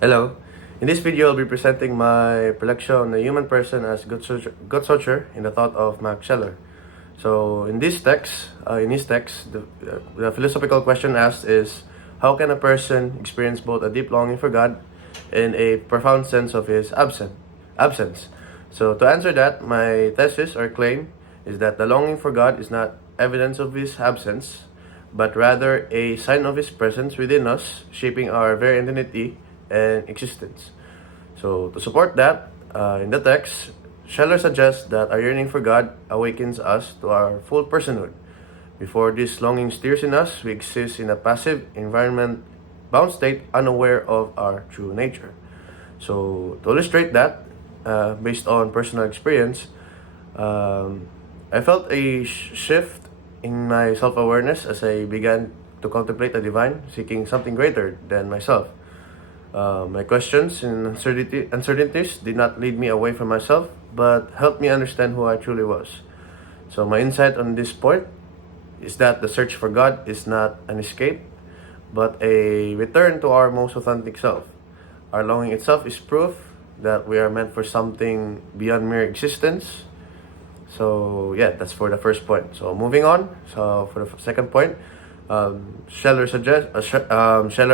Hello. In this video, I'll be presenting my prelectio on the human person as Gottsucher in the thought of Max Scheler. So, in his text, the philosophical question asked is, how can a person experience both a deep longing for God and a profound sense of his absence? So, to answer that, my thesis or claim is that the longing for God is not evidence of his absence, but rather a sign of his presence within us, shaping our very identity and existence. So, to support that, in the text, Scheler suggests that our yearning for God awakens us to our full personhood. Before this longing stirs in us, we exist in a passive, environment-bound state, unaware of our true nature. So, to illustrate that, based on personal experience, I felt a shift in my self-awareness as I began to contemplate the divine, seeking something greater than myself. My questions and uncertainties did not lead me away from myself, but helped me understand who I truly was. So my insight on this point is that the search for God is not an escape, but a return to our most authentic self. Our longing itself is proof that we are meant for something beyond mere existence. So yeah, that's for the first point. So moving on, so for the second point, Scheler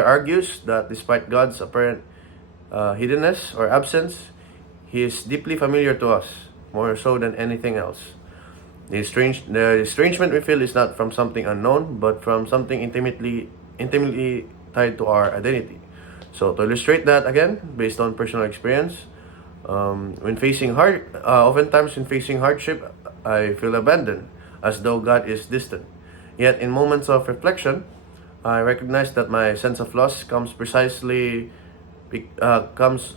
argues that despite God's apparent hiddenness or absence, He is deeply familiar to us, more so than anything else. The estrangement we feel is not from something unknown, but from something intimately tied to our identity. So to illustrate that again, based on personal experience, oftentimes when facing hardship, I feel abandoned, as though God is distant. Yet in moments of reflection, I recognize that my sense of loss comes precisely comes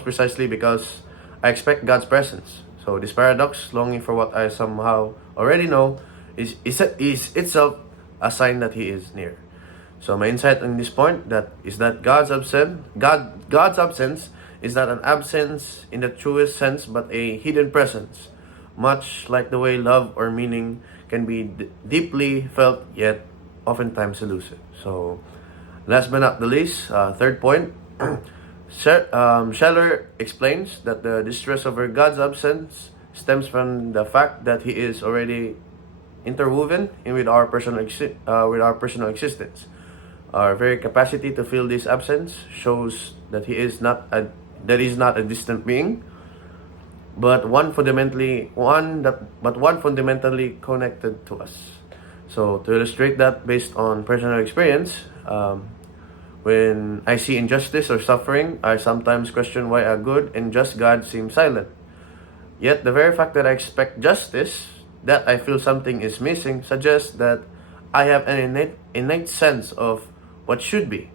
precisely because I expect God's presence. So this paradox, longing for what I somehow already know, is itself a sign that He is near. So my insight on this point is that God's absence is not an absence in the truest sense, but a hidden presence, much like the way love or meaning can be deeply felt yet oftentimes elusive. So, last but not the least, third point, Scheler explains that the distress over God's absence stems from the fact that He is already interwoven with our personal existence. Our very capacity to feel this absence shows that He is not a distant being, but one fundamentally connected to us. So to illustrate that based on personal experience, when I see injustice or suffering, I sometimes question why a good and just God seems silent. Yet the very fact that I expect justice, that I feel something is missing, suggests that I have an innate sense of what should be.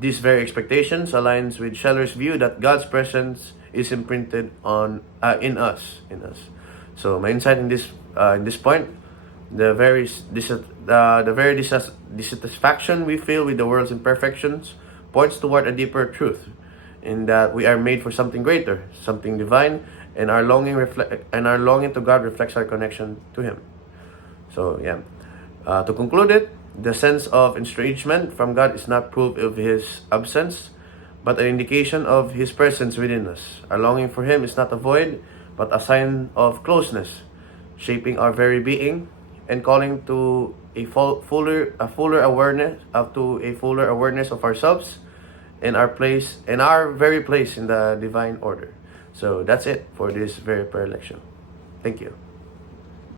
These very expectations aligns with Scheler's view that God's presence is imprinted in us. So my insight in this point, the very dissatisfaction we feel with the world's imperfections points toward a deeper truth, in that we are made for something greater, something divine, and our longing to God reflects our connection to Him. So yeah, to conclude it, the sense of estrangement from God is not proof of His absence, but an indication of His presence within us. Our longing for Him is not a void, but a sign of closeness, shaping our very being and calling to a fuller awareness of ourselves and our very place in the divine order. So that's it for this very prayer lecture. Thank you.